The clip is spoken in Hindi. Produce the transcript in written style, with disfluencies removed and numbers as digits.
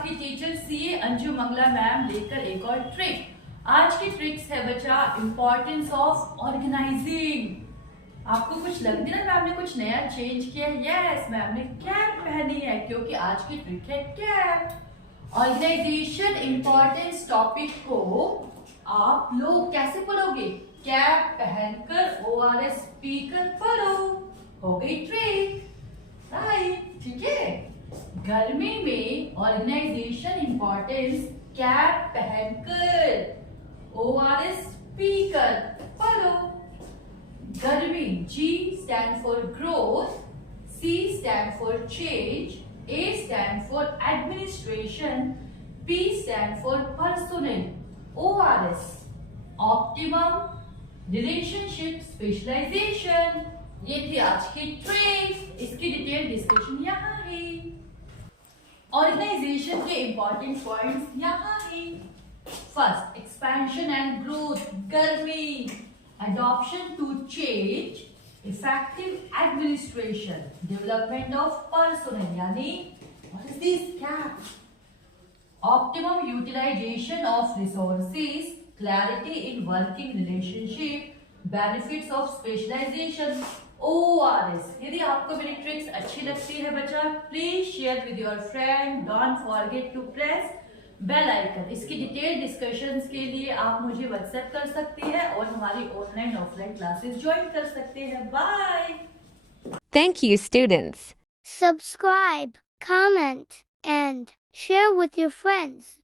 आपकी teacher CA Anju Mangla ma'am लेकर एक और ट्रिक। आज की ट्रिक्स है बच्चा इंपॉर्टेंस ऑफ ऑर्गेनाइजिंग। आपको कुछ लग रहा है मैम ने कुछ नया चेंज किया है? यस, मैम ने कैप पहनी है क्योंकि आज की ट्रिक है कैप। ऑर्गेनाइजेशन इंपॉर्टेंस टॉपिक को आप लोग कैसे पढ़ोगे? कैप पहनकर ORS पीकर पढ़ो। हो गई ट्रिक, राइट? ठीक है। गर्मी में ऑर्गेनाइजेशन इंपॉर्टेंस कैप पहनकर ORS पीकर पढ़ो। गर्मी G stand for growth, C stand for change, A stand for administration, P stand for personnel, ORS optimum, relationship, specialization। ये थी आज की ट्रिक्स। इसकी डिटेल डिस्कशन यहाँ है। ऑर्गेनाइजेशन के इंपॉर्टेंट पॉइंट्स यहाँ है। फर्स्ट, एक्सपेंशन एंड ग्रोथ, गर्मी, adoption to change, effective administration, development of personnel, यानी what is this CAP? Optimum utilization of resources, clarity in working relationship, benefits of specialization, ORS। यदि आपको मेरी ट्रिक्स अच्छी लगती है बच्चा, please share with your friend. Don't forget to press bell icon. इसकी डिटेल डिस्कशंस के लिए आप मुझे व्हाट्सएप कर सकती है और हमारी ऑनलाइन ऑफलाइन क्लासेस ज्वाइन कर सकते हैं। Bye. Thank you, students. Subscribe, comment, and share with your friends.